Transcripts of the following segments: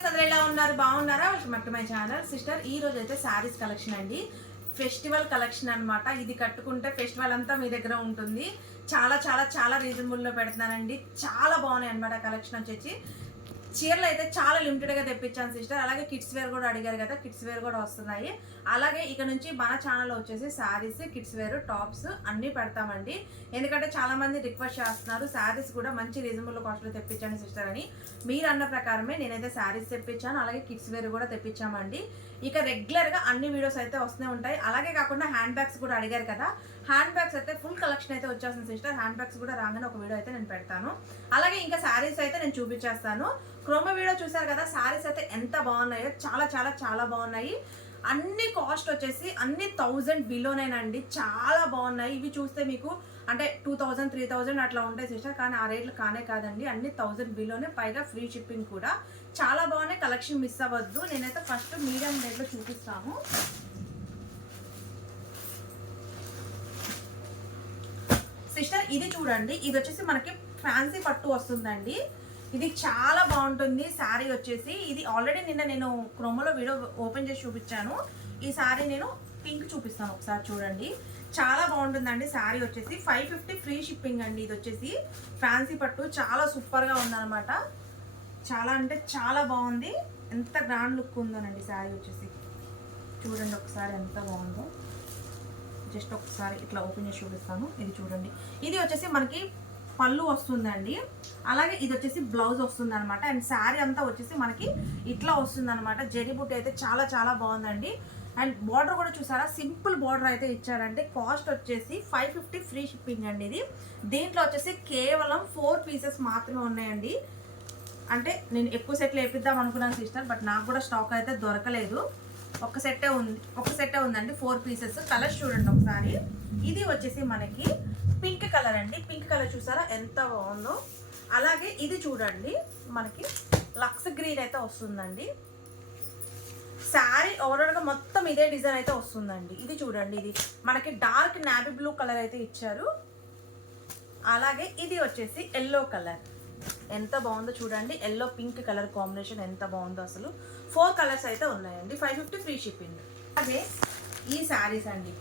ఎలా ఉన్నారు? బాగున్నారా? Welcome back to my channel. Sister, ఈ రోజు అయితే శారీస్ కలెక్షన్ అండి. ఫెస్టివల్ కలెక్షన్ అనమాట. ఇది కట్టుకుంటే ఫెస్టివల్ అంతా మీ దగ్గర ఉంటుంది. చాలా చాలా చాలా రీజనబుల్లో పెడుతున్నానండి. చాలా బాగున్నాయి అనమాట కలెక్షన్ వచ్చేసి. చీరలు అయితే చాలా లిమిటెడ్గా తెప్పించాను సిస్టర్. అలాగే కిడ్స్ వేర్ కూడా అడిగారు కదా, కిడ్స్ వేర్ కూడా వస్తున్నాయి. అలాగే ఇక నుంచి మన ఛానల్లో వచ్చేసి శారీస్, కిడ్స్ వేర్, టాప్స్ అన్నీ పెడతామండి. ఎందుకంటే చాలా మంది రిక్వెస్ట్ చేస్తున్నారు శారీస్ కూడా మంచి రీజనబుల్ కాస్ట్లో తెప్పించాను సిస్టర్ అని. మీరు అన్న ప్రకారమే నేనైతే శారీస్ తెప్పించాను, అలాగే కిడ్స్ వేర్ కూడా తెప్పించామండి. ఇక రెగ్యులర్గా అన్ని వీడియోస్ అయితే వస్తూనే ఉంటాయి. అలాగే కాకుండా హ్యాండ్ బ్యాగ్స్ కూడా అడిగారు కదా, హ్యాండ్ బ్యాగ్స్ అయితే ఫుల్ కలెక్షన్ అయితే వచ్చేస్తుంది సిస్టర్. హ్యాండ్ బ్యాగ్స్ కూడా రాగానే ఒక వీడియో అయితే నేను పెడతాను. అలాగే ఇంకా శారీస్ అయితే నేను చూపించేస్తాను. క్రోమో వీడియో చూసారు కదా, శారీస్ అయితే ఎంత బాగున్నాయో, చాలా చాలా చాలా బాగున్నాయి. అన్ని కాస్ట్ వచ్చేసి అన్ని 1000 బిలోనేనండి. చాలా బాగున్నాయి. ఇవి చూస్తే మీకు అంటే 2000 3000 అట్లా ఉంటాయి సిస్టర్, కానీ ఆ రేట్లు కానే కాదండి. అన్ని 1000 బిలోనే, పైగా ఫ్రీ షిప్పింగ్ కూడా. చాలా బాగున్నాయి. కలెక్షన్ మిస్ అవ్వద్దు. నేనైతే ఫస్ట్ మీడియం రేట్లో చూపిస్తాను. సిస్టర్, ఇది చూడండి. ఇది వచ్చేసి మనకి ఫ్యాన్సీ పట్టు వస్తుందండి. ఇది చాలా బాగుంటుంది శారీ వచ్చేసి. ఇది ఆల్రెడీ నిన్న నేను క్రోమోలో వీడియో ఓపెన్ చేసి చూపించాను. ఈ శారీ నేను పింక్ చూపిస్తాను, ఒకసారి చూడండి. చాలా బాగుంటుందండి శారీ వచ్చేసి. 550 ఫ్రీ షిప్పింగ్ అండి. ఇది వచ్చేసి ఫ్యాన్సీ పట్టు, చాలా సూపర్గా ఉందన్నమాట. చాలా అంటే చాలా బాగుంది. ఎంత గ్రాండ్ లుక్ ఉందోనండి శారీ వచ్చేసి. చూడండి ఒకసారి ఎంత బాగుందో. జస్ట్ ఒకసారి ఇట్లా ఓపెన్ చేసి చూపిస్తాను. ఇది చూడండి. ఇది వచ్చేసి మనకి పళ్ళు వస్తుందండి. అలాగే ఇది వచ్చేసి బ్లౌజ్ వస్తుంది అనమాట. అండ్ శారీ అంతా వచ్చేసి మనకి ఇట్లా వస్తుంది అనమాట. జరీ బుట్ట అయితే చాలా చాలా బాగుందండి. అండ్ బార్డర్ కూడా చూసారా, సింపుల్ బార్డర్ అయితే ఇచ్చారండి. కాస్ట్ వచ్చేసి 550 ఫ్రీ షిప్పింగ్ అండి. ఇది దీంట్లో వచ్చేసి కేవలం 4 పీసెస్ మాత్రమే ఉన్నాయండి. అంటే నేను ఎక్కువ సెట్లు వేపిద్దాం అనుకున్నాను సిస్టర్, బట్ నాకు కూడా స్టాక్ అయితే దొరకలేదు. ఒక సెట్టే ఉందండి. 4 పీసెస్. కలర్స్ చూడండి ఒకసారి. ఇది వచ్చేసి మనకి పింక్ కలర్ అండి. పింక్ కలర్ చూసారా ఎంత బాగుందో. అలాగే ఇది చూడండి, మనకి లక్స్ గ్రీన్ అయితే వస్తుందండి. శారీ ఓవరాల్గా మొత్తం ఇదే డిజైన్ అయితే వస్తుందండి. ఇది చూడండి, ఇది మనకి డార్క్ నావీ బ్లూ కలర్ అయితే ఇచ్చారు. అలాగే ఇది వచ్చేసి ఎల్లో కలర్. ఎంత బాగుందో చూడండి. ఎల్లో పింక్ కలర్ కాంబినేషన్ ఎంత బాగుందో అసలు. 4 కలర్స్ అయితే ఉన్నాయండి. 550 ఫ్రీ షిప్పింగ్. అదే ఈ శారీస్ అండి,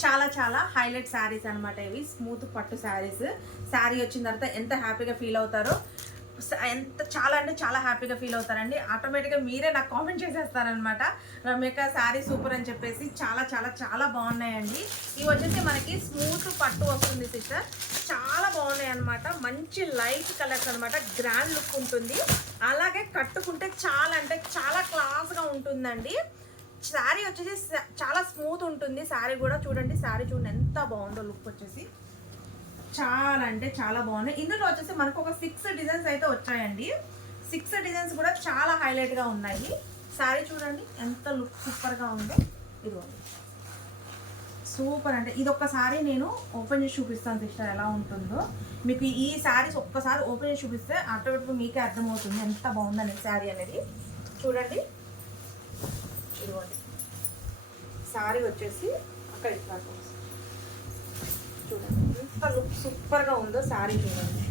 చాలా చాలా హైలైట్ శారీస్ అనమాట. ఇవి స్మూత్ పట్టు శారీస్. శారీ వచ్చిన తర్వాత ఎంత హ్యాపీగా ఫీల్ అవుతారో, చాలా అంటే చాలా హ్యాపీగా ఫీల్ అవుతారండి. ఆటోమేటిక్గా మీరే నాకు కామెంట్ చేసేస్తారనమాట, రమ్యక శారీ సూపర్ అని చెప్పేసి. చాలా చాలా చాలా బాగున్నాయండి. ఇవి వచ్చేసి మనకి స్మూత్ పట్టు వస్తుంది సిస్టర్. చాలా బాగున్నాయి అనమాట. మంచి లైట్ కలర్స్ అనమాట. గ్రాండ్ లుక్ ఉంటుంది. అలాగే కట్టుకుంటే చాలా అంటే చాలా క్లాస్గా ఉంటుందండి. శారీ వచ్చేసి చాలా స్మూత్ ఉంటుంది. శారీ కూడా చూడండి, శారీ చూడండి ఎంత బాగుందో లుక్ వచ్చేసి. చాలా అంటే చాలా బాగున్నాయి. ఇందులో వచ్చేసి మనకు ఒక 6 డిజైన్స్ అయితే వచ్చాయండి. 6 డిజైన్స్ కూడా చాలా హైలైట్గా ఉన్నాయి. శారీ చూడండి ఎంత లుక్ సూపర్గా ఉందో. ఇదిగోండి, సూపర్. అంటే ఇది ఒక్కసారి నేను ఓపెన్ చేసి చూపిస్తాను సిస్టర్ ఎలా ఉంటుందో. మీకు ఈ శారీస్ ఒక్కసారి ఓపెన్ చేసి చూపిస్తే ఆటోమేటిక్గా మీకే అర్థమవుతుంది ఎంత బాగుందనేది శారీ అనేది. చూడండి, ఇదిగోండి శారీ వచ్చేసి అక్కడ ఇట్లా చూడండి ఎంత లుక్ సూపర్గా ఉందో శారీ. చూడండి,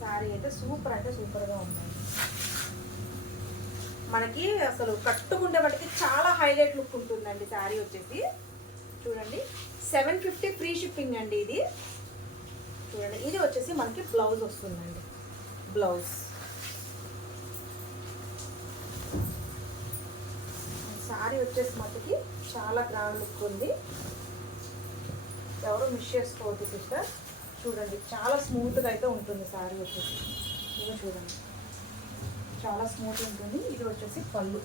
శారీ అయితే సూపర్ అంటే సూపర్గా ఉందండి. మనకి అసలు కట్టుకుంటే వాటికి చాలా హైలైట్ లుక్ ఉంటుందండి శారీ వచ్చేసి. చూడండి, 750 ఫ్రీ షిప్పింగ్ అండి. ఇది చూడండి, ఇది వచ్చేసి మనకి బ్లౌజ్ వస్తుందండి. బ్లౌజ్ శారీ వచ్చేసి మనకి చాలా గ్రాండ్ లుక్ ఉంది. ఎవరు మిస్ చేసుకోవద్దు సిస్టర్. చూడండి, చాలా స్మూత్గా అయితే ఉంటుంది శారీ వచ్చేసి. ఇది చూడండి, చాలా స్మూత్ ఉంటుంది. ఇది వచ్చేసి పళ్ళు.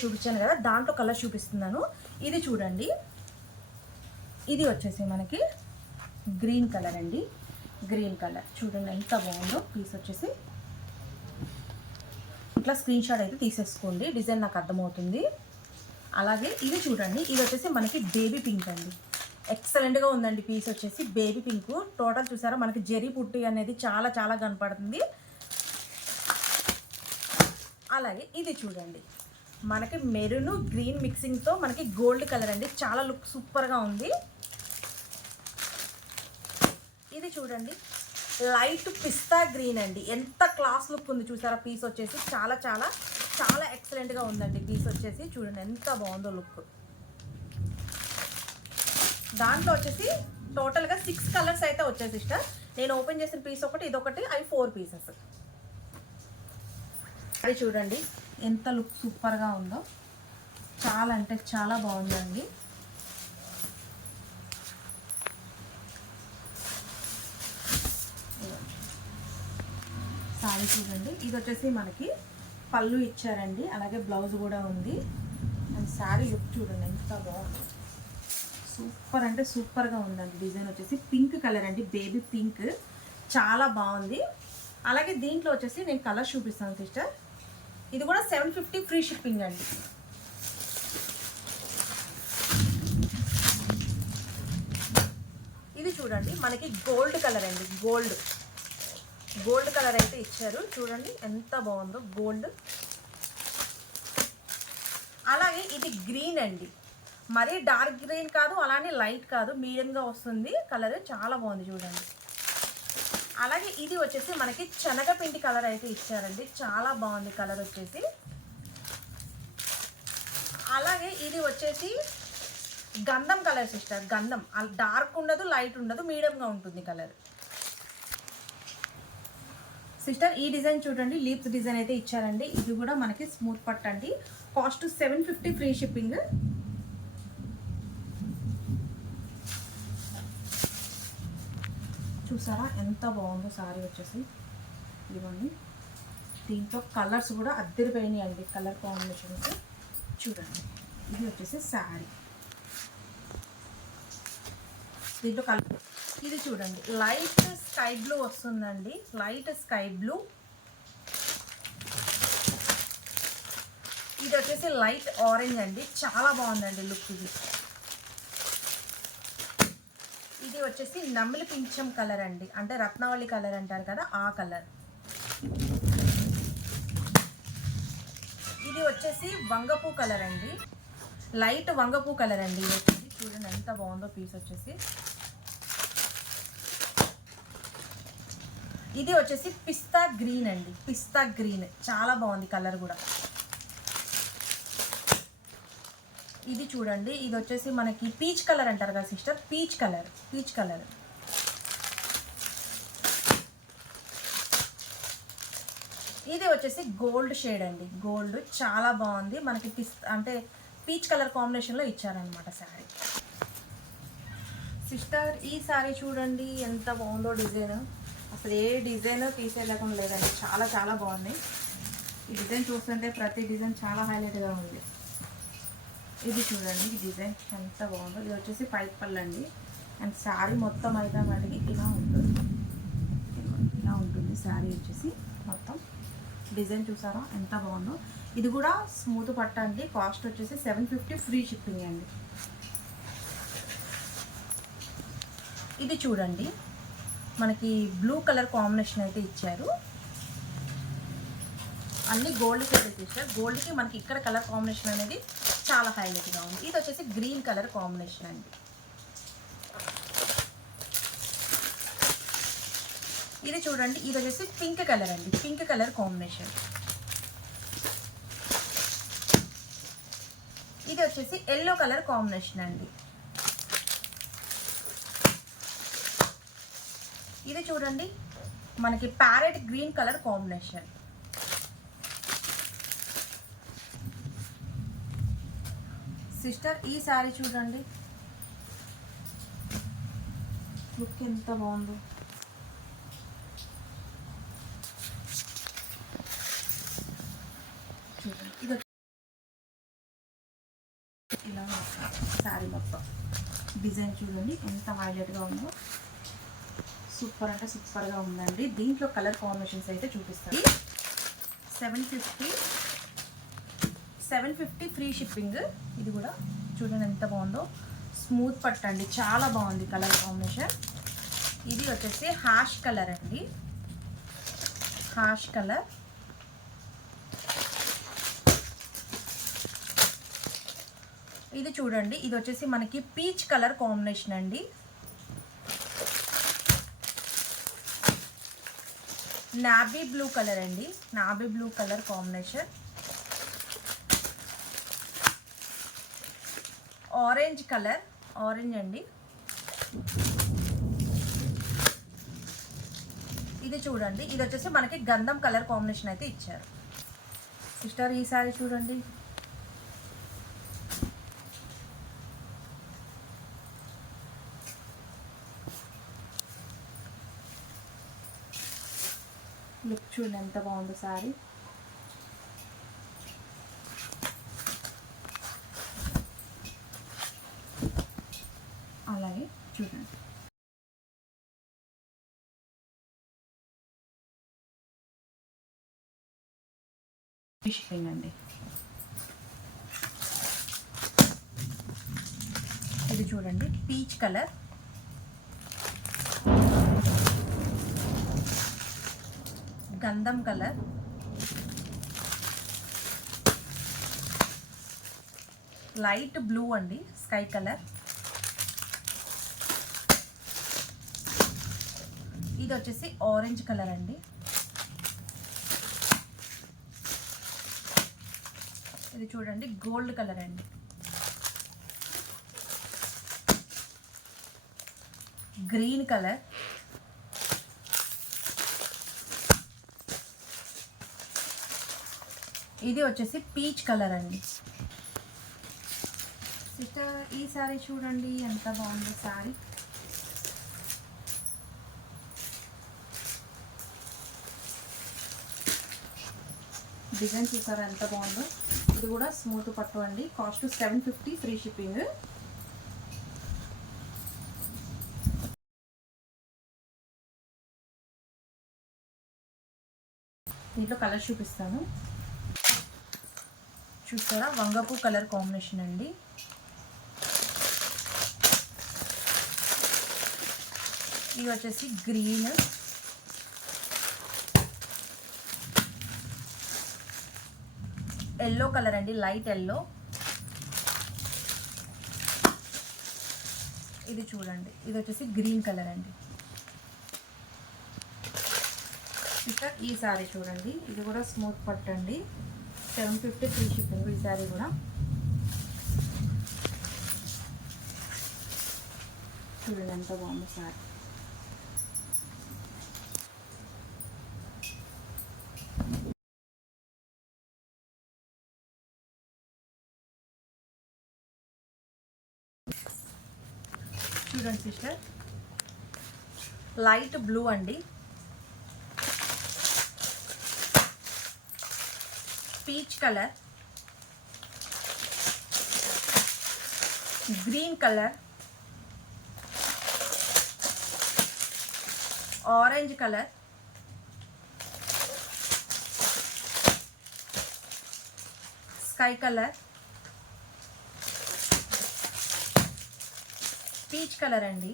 చూపించాను కదా, దాంట్లో కలర్ చూపిస్తున్నాను. ఇది చూడండి, ఇది వచ్చేసి మనకి గ్రీన్ కలర్ అండి. గ్రీన్ కలర్ చూడండి ఎంత బాగుందో. పీస్ వచ్చేసి ఇట్లా స్క్రీన్ షాట్ అయితే తీసేసుకోండి, డిజైన్ నాకు అర్థమవుతుంది. అలాగే ఇది చూడండి, ఇది వచ్చేసి మనకి బేబీ పింక్ అండి. ఎక్సలెంట్గా ఉందండి పీస్ వచ్చేసి. బేబీ పింక్ టోటల్ చూసారా, మనకి జరీ పుట్టి అనేది చాలా చాలా కనపడుతుంది. అలాగే ఇది చూడండి, మనకి మెరూన్ గ్రీన్ మిక్సింగ్తో మనకి గోల్డ్ కలర్ అండి, చాలా లుక్ సూపర్గా ఉంది. ఇది చూడండి, లైట్ పిస్తా గ్రీన్ అండి, ఎంత క్లాస్ లుక్ ఉంది చూసారా. పీస్ వచ్చేసి చాలా చాలా చాలా ఎక్సలెంట్గా ఉందండి. పీస్ వచ్చేసి చూడండి ఎంత బాగుందో లుక్. దాంట్లో వచ్చేసి టోటల్గా 6 కలర్స్ అయితే వచ్చాయి సిస్టర్. నేను ఓపెన్ చేసిన పీస్ ఒకటి, ఇదొకటి, అవి 4 పీసెస్. అది చూడండి ఎంత లుక్ సూపర్గా ఉందో, చాలా అంటే చాలా బాగుందండి. సారీ చూడండి, ఇది వచ్చేసి మనకి పళ్ళు ఇచ్చారండి, అలాగే బ్లౌజ్ కూడా ఉంది. అండ్ శారీ లుక్ చూడండి ఎంత బాగుంది, సూపర్ అంటే సూపర్గా ఉందండి. డిజైన్ వచ్చేసి పింక్ కలర్ అండి, బేబీ పింక్, చాలా బాగుంది. అలాగే దీంట్లో వచ్చేసి నేను కలర్ చూపిస్తాను సిస్టర్. ఇది కూడా 750 ఫ్రీ షిప్పింగ్ అండి. ఇది చూడండి మనకి గోల్డ్ కలర్ అండి, గోల్డ్ కలర్ అయితే ఇచ్చారు. చూడండి ఎంత బాగుందో గోల్డ్. అలాగే ఇది గ్రీన్ అండి, మరీ డార్క్ గ్రీన్ కాదు, అలానే లైట్ కాదు, మీడియంగా వస్తుంది కలర్, చాలా బాగుంది చూడండి. అలాగే ఇది వచ్చేసి మనకి శనగపిండి కలర్ అయితే ఇచ్చారండి, చాలా బాగుంది కలర్ వచ్చేసి. అలాగే ఇది వచ్చేసి గంధం కలర్ సిస్టర్, గంధం డార్క్ ఉండదు, లైట్ ఉండదు, మీడియంగా ఉంటుంది కలర్. సిస్టర్ ఈ డిజైన్ చూడండి, లీప్స్ డిజైన్ అయితే ఇచ్చారండి. ఇది కూడా మనకి స్మూత్ పట్టు అండి, కాస్ట్ 750 ఫ్రీ షిప్పింగ్. చూసారా ఎంత బాగుందో సారీ వచ్చేసి. ఇదిగోండి, దీంట్లో కలర్స్ కూడా అద్దరిపోయినాయి అండి, కలర్ కాంబినేషన్స్ చూడండి. ఇది వచ్చేసి శారీ, దీంట్లో కలర్ ఇది చూడండి, లైట్ స్కై బ్లూ వస్తుందండి, లైట్ స్కై బ్లూ. ఇది వచ్చేసి లైట్ ఆరెంజ్ అండి, చాలా బాగుందండి లుక్. ఇది వచ్చేసి నమ్మిలి పింఛం కలర్ అండి, అంటే రత్నావళి కలర్ అంటారు కదా, ఆ కలర్. ఇది వచ్చేసి వంగపూ కలర్ అండి, లైట్ వంగపూ కలర్ అండి. ఇది వచ్చేసి చూడండి ఎంత బాగుందో పీస్ వచ్చేసి. ఇది వచ్చేసి పిస్తా గ్రీన్ అండి, పిస్తా గ్రీన్, చాలా బాగుంది కలర్ కూడా. ఇది చూడండి, ఇది వచ్చేసి మనకి పీచ్ కలర్ అంటారు కదా సిస్టర్, పీచ్ కలర్. ఇది వచ్చేసి గోల్డ్ షేడ్ అండి, గోల్డ్, చాలా బాగుంది మనకి. అంటే పీచ్ కలర్ కాంబినేషన్లో ఇచ్చారనమాట శారీ. సిస్టర్ ఈ శారీ చూడండి ఎంత బాగుందో డిజైన్, అసలు ఏ డిజైన్ తీసేయలేకుండా లేదండి, చాలా చాలా బాగుంది. ఈ డిజైన్ చూస్తుంటే ప్రతి డిజైన్ చాలా హైలైట్గా ఉంది. ఇది చూడండి ఈ డిజైన్ ఎంత బాగుందో. ఇది వచ్చేసి పైప్ పళ్ళు అండి, అండ్ శారీ మొత్తం అయితే మనకి ఇలా ఉంటుంది, ఇలా ఉంటుంది శారీ వచ్చేసి మొత్తం. డిజైన్ చూసారా ఎంత బాగుందో. ఇది కూడా స్మూత్ పట్టు అండి, కాస్ట్ వచ్చేసి 750 ఫ్రీ షిప్పింగ్ అండి. ఇది చూడండి మనకి బ్లూ కలర్ కాంబినేషన్ అయితే ఇచ్చారు, అన్ని గోల్డ్కి అయితే ఇచ్చారు. గోల్డ్కి మనకి ఇక్కడ కలర్ కాంబినేషన్ అనేది చాలా హైలైట్గా ఉంది. ఇది వచ్చేసి గ్రీన్ కలర్ కాంబినేషన్ అండి. ఇది చూడండి, ఇది వచ్చేసి పింక్ కలర్ అండి, పింక్ కలర్ కాంబినేషన్. ఇది వచ్చేసి ఎల్లో కలర్ కాంబినేషన్ అండి. ఇది చూడండి మనకి parrot green colour combination. Sister ఈ శారీ చూడండి, లుక్ ఎంత బాగుందో. చూడండి ఇది ఇలా శారీ మొత్తం డిజైన్ చూడండి ఎంత హైలైట్గా ఉందో, సూపర్ అంటే సూపర్గా ఉందండి. దీంట్లో కలర్ కాంబినేషన్స్ అయితే చూపిస్తాను. 750 ఫ్రీ షిప్పింగ్. ఇది కూడా చూడండి ఎంత బాగుందో, స్మూత్ పట్టు అండి, చాలా బాగుంది కలర్ కాంబినేషన్. ఇది వచ్చేసి హాష్ కలర్ అండి, హాష్ కలర్. ఇది చూడండి, ఇది వచ్చేసి మనకి పీచ్ కలర్ కాంబినేషన్ అండి. నావీ బ్లూ కలర్ అండి, navy blue colour combination. Orange colour, orange అండి. ఇది చూడండి, ఇది వచ్చేసి మనకి గంధం కలర్ కాంబినేషన్ అయితే ఇచ్చారు. సిస్టర్ ఈ సారీ చూడండి, లుక్ చూడండి ఎంత బాగుందో సారీ. అలాగే చూడండి, అండి. ఇది చూడండి పీచ్ కలర్, గంధం కలర్, లైట్ బ్లూ అండి, స్కై కలర్. ఇది వచ్చేసి ఆరెంజ్ కలర్ అండి. ఇది చూడండి గోల్డ్ కలర్ అండి. గ్రీన్ కలర్, ఇది వచ్చేసి పీచ్ కలర్ అండి. సిస్టర్ ఈ సారీ చూడండి ఎంత బాగుంది సారీ. డిజైన్ చూసారా ఎంత బాగుందో. ఇది కూడా స్మూత్ పట్టు అండి. Cost 750, free shipping. దీంట్లో కలర్ చూపిస్తాను. చూస్తారా వంగపూ కలర్ కాంబినేషన్ అండి. ఇది వచ్చేసి గ్రీన్, ఎల్లో కలర్ అండి, లైట్ ఎల్లో. ఇది చూడండి, ఇది వచ్చేసి గ్రీన్ కలర్ అండి. ఇంకా ఈ సారీ చూడండి, ఇది కూడా స్మూత్ పట్టు అండి. 750, ఫ్రీ షిప్పింగ్. ఈ సారీ కూడా చూడండి ఎంత బాగుంది సారీ. చూడండి సిస్టర్, లైట్ బ్లూ అండి, peach colour, green colour, orange colour, sky colour, peach colour అండి,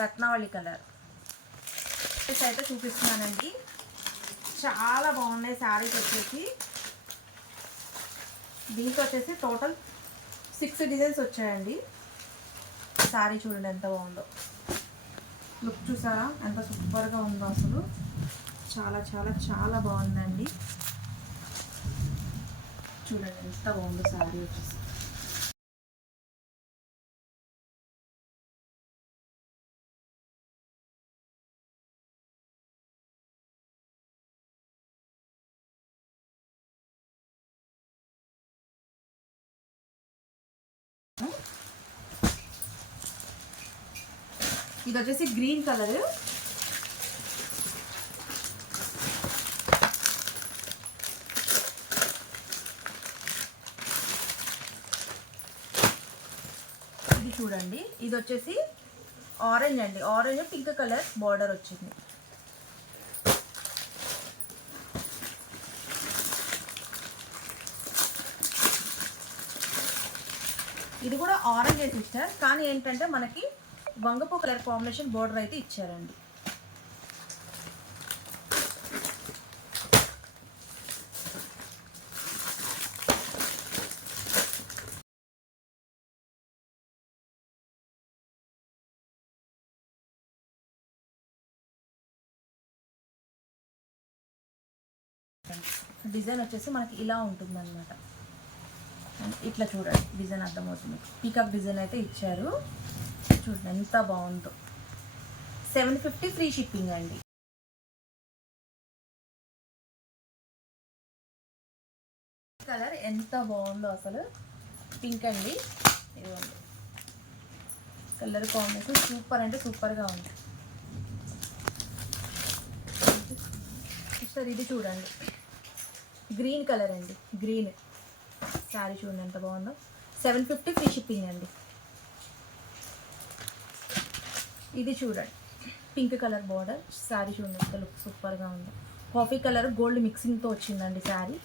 రత్నావళి కలర్. అయితే చూపిస్తున్నానండి, చాలా బాగున్నాయి శారీస్ వచ్చేసి. దీంట్లో వచ్చేసి టోటల్ 6 డిజైన్స్ వచ్చాయండి. శారీ చూడండి ఎంత బాగుందో. లుక్ చూసారా ఎంత సూపర్గా ఉందో. అసలు చాలా చాలా చాలా బాగుందండి. చూడండి ఎంత బాగుందో శారీ వచ్చేసి. ఇది వచ్చేసి గ్రీన్ కలర్, ఇది చూడండి, ఇది వచ్చేసి ఆరెంజ్ అండి, ఆరెంజ్ పింక్ కలర్ బార్డర్ వచ్చింది. ఇది కూడా ఆరెంజ్ సిస్టర్, కానీ ఏంటంటే మనకి వంగపూ కలర్ కాంబినేషన్ బోర్డర్ అయితే ఇచ్చారండి. డిజైన్ వచ్చేసి మనకి ఇలా ఉంటుంది అనమాట. ఇట్లా చూడండి డిజైన్ అర్థమవుతుంది. పీకాక్ డిజైన్ అయితే ఇచ్చారు. చూడండి ఎంత బాగుందో. 750 ఫ్రీ షిప్పింగ్ అండి. కలర్ ఎంత బాగుందో అసలు. పింక్ అండి. ఇదిగోండి కలర్ కాంబినేషన్ సూపర్ అంటే సూపర్గా ఉంది. సార్ ఇది చూడండి గ్రీన్ కలర్ అండి. గ్రీన్ శారీ చూడండి ఎంత బాగుందో. 750 ఫ్రీ షిప్పింగ్ అండి. ఇది చూడండి పింక్ కలర్ బార్డర్ శారీ చూడండి ఎంత లుక్ సూపర్గా ఉంది. కాఫీ కలర్ గోల్డ్ మిక్సింగ్తో వచ్చిందండి శారీ.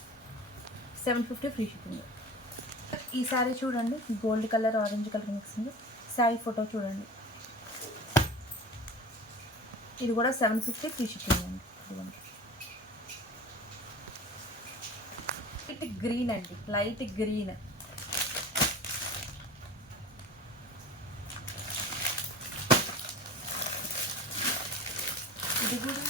750 free shipping. ఈ శారీ చూడండి gold colour orange colour mixing. Sari photo చూడండి. ఇది కూడా 750 ఫ్రీ షిప్పింగ్ అండి. లైట్ గ్రీన్ అండి. Light green. ఇది కూడా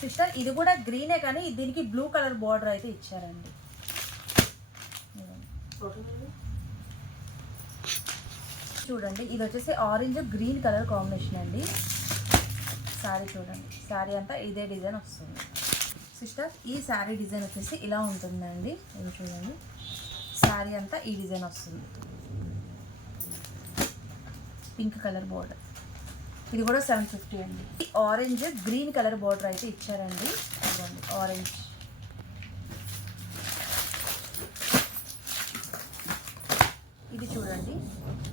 సిస్టర్ ఇది కూడా గ్రీనే కానీ దీనికి బ్లూ కలర్ బార్డర్ అయితే ఇచ్చారండి. చూడండి ఇది వచ్చేసి ఆరెంజ్ గ్రీన్ కలర్ కాంబినేషన్ అండి. శారీ చూడండి శారీ అంతా ఇదే డిజైన్ వస్తుంది. సిస్టర్ ఈ శారీ డిజైన్ వచ్చేసి ఇలా ఉంటుందండి. ఇది చూడండి శారీ అంతా ఈ డిజైన్ వస్తుంది. Pink colour border. ఇది కూడా 750 అండి. ఆరెంజ్ గ్రీన్ కలర్ బార్డర్ అయితే ఇచ్చారండి. ఇదిగోండి ఆరెంజ్. ఇది చూడండి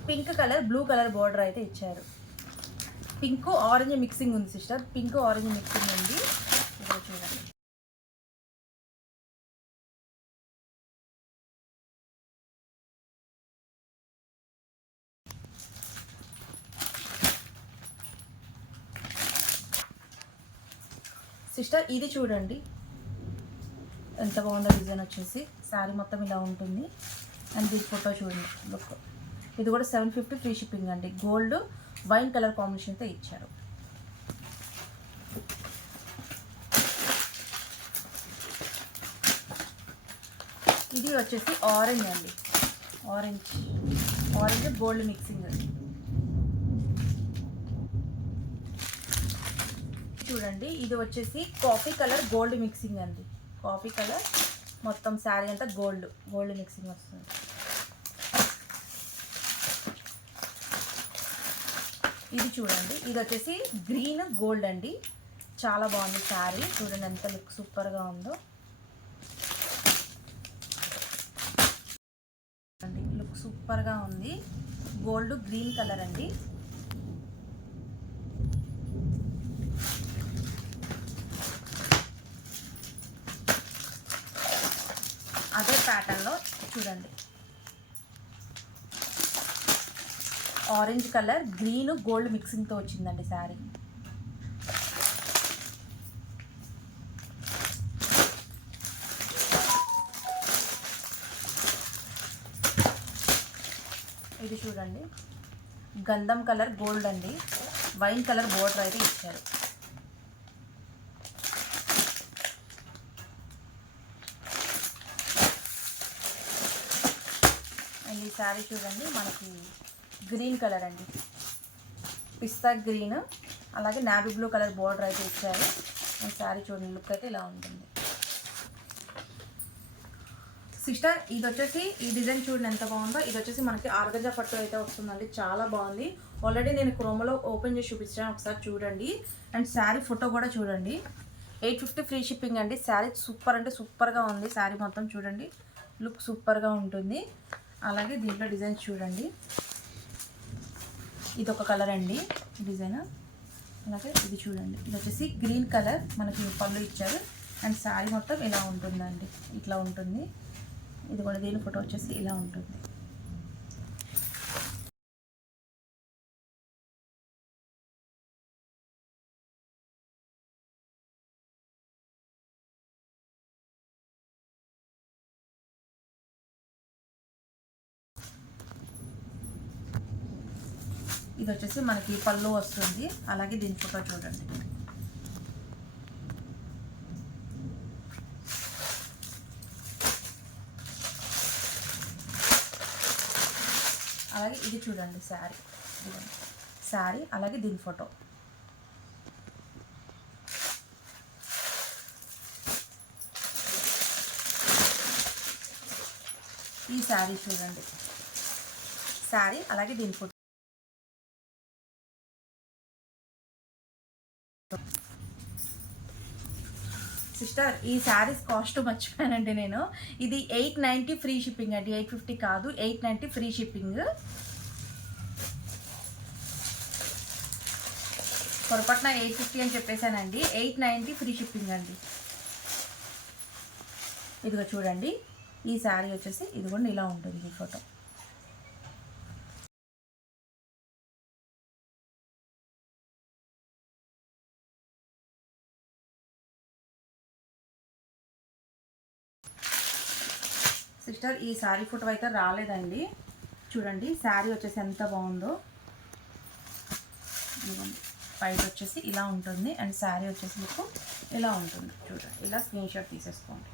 pink colour blue colour border అయితే ఇచ్చారు. పింక్ ఆరెంజ్ మిక్సింగ్ ఉంది సిస్టర్. పింక్ ఆరెంజ్ మిక్సింగ్ ఉంది. ఇది చూడండి. సిస్టర్ ఇది చూడండి ఎంత బాగుందో డిజైన్ వచ్చేసి. శారీ మొత్తం ఇలా ఉంటుంది. అండ్ దీని ఫోటో చూడండి లుక్. ఇది కూడా 750 ఫ్రీ షిప్పింగ్ అండి. గోల్డ్ వైన్ కలర్ కాంబినేషన్తో ఇచ్చారు. ఇది వచ్చేసి ఆరెంజ్ అండి. ఆరెంజ్ గోల్డ్ మిక్సింగ్ అండి. చూడండి ఇది వచ్చేసి కాఫీ కలర్ గోల్డ్ మిక్సింగ్ అండి. కాఫీ కలర్ మొత్తం శారీ అంతా గోల్డ్ మిక్సింగ్ వస్తుంది. ఇది చూడండి ఇది వచ్చేసి గ్రీన్ గోల్డ్ అండి. చాలా బాగుంది శారీ. చూడండి ఎంత లుక్ సూపర్గా ఉందో. లుక్ సూపర్గా ఉంది. గోల్డ్ గ్రీన్ కలర్ అండి. అదే ప్యాటర్న్లో చూడండి ఆరెంజ్ కలర్ గ్రీన్ గోల్డ్ మిక్సింగ్తో వచ్చిందండి శారీ. ఇది చూడండి గంధం కలర్ గోల్డ్ అండి. వైన్ కలర్ బోర్డర్ అయితే ఇచ్చారు. అండ్ ఈ శారీ చూడండి మనకి గ్రీన్ కలర్ అండి. పిస్తా గ్రీన్ అలాగే నావీ బ్లూ కలర్ బోర్డర్ అయితే ఇచ్చారు. ఈ శారీ చూడండి లుక్ అయితే ఇలా ఉంటుంది. సిస్టర్ ఇది వచ్చేసి ఈ డిజైన్ చూడండి ఎంత బాగుందో. ఇది వచ్చేసి మనకి ఆర్గంజా పట్టు అయితే వస్తుందండి. చాలా బాగుంది. ఆల్రెడీ నేను క్రోమోలో ఓపెన్ చేసి చూపించాను, ఒకసారి చూడండి. అండ్ శారీ ఫోటో కూడా చూడండి. 850 ఫ్రీ షిప్పింగ్ అండి. శారీ సూపర్ అంటే సూపర్గా ఉంది. శారీ మొత్తం చూడండి లుక్ సూపర్గా ఉంటుంది. అలాగే దీంట్లో డిజైన్స్ చూడండి. ఇది ఒక కలర్ అండి డిజైన్. అలాగే ఇది చూడండి ఇది వచ్చేసి గ్రీన్ కలర్ మనకి పళ్ళు ఇచ్చారు. అండ్ శారీ మొత్తం ఇలా ఉంటుందండి. ఇట్లా ఉంటుంది. ఇది కూడా దీని ఫోటో వచ్చేసి ఇలా ఉంటుంది. ఇది వచ్చేసి మనకి పళ్ళు వస్తుంది. అలాగే దీని ఫోటో చూడండి. అలాగే ఇది చూడండి శారీ, శారీ అలాగే దీని ఫోటో. ఈ శారీ చూడండి, శారీ అలాగే దీని ఫోటో. సిస్టర్ ఈ శారీస్ కాస్ట్ మర్చిపోయానండి నేను. ఇది 890 ఫ్రీ షిప్పింగ్ అండి, 850 కాదు, 890 ఫ్రీ షిప్పింగ్. పొరపాటున 850 అని చెప్పేశానండి, 890 ఫ్రీ షిప్పింగ్ అండి. ఇదిగో చూడండి, ఈ శారీ వచ్చేసి ఇదిగోండి ఇలా ఉంటుంది ఈ ఫోటో. సిస్టర్ ఈ శారీ ఫోటో అయితే రాలేదండి. చూడండి శారీ వచ్చేసి ఎంత బాగుందో. బయట వచ్చేసి ఇలా ఉంటుంది అండ్ శారీ వచ్చేసి మీకు ఇలా ఉంటుంది. చూడండి, ఇలా స్క్రీన్ షాట్ తీసేసుకోండి.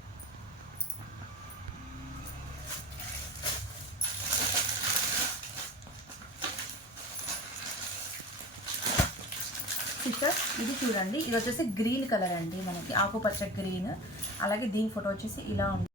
సిస్టర్ ఇది చూడండి, ఇది వచ్చేసి గ్రీన్ కలర్ అండి, మనకి ఆకుపచ్చ గ్రీన్. అలాగే దీని ఫోటో వచ్చేసి ఇలా ఉంటుంది.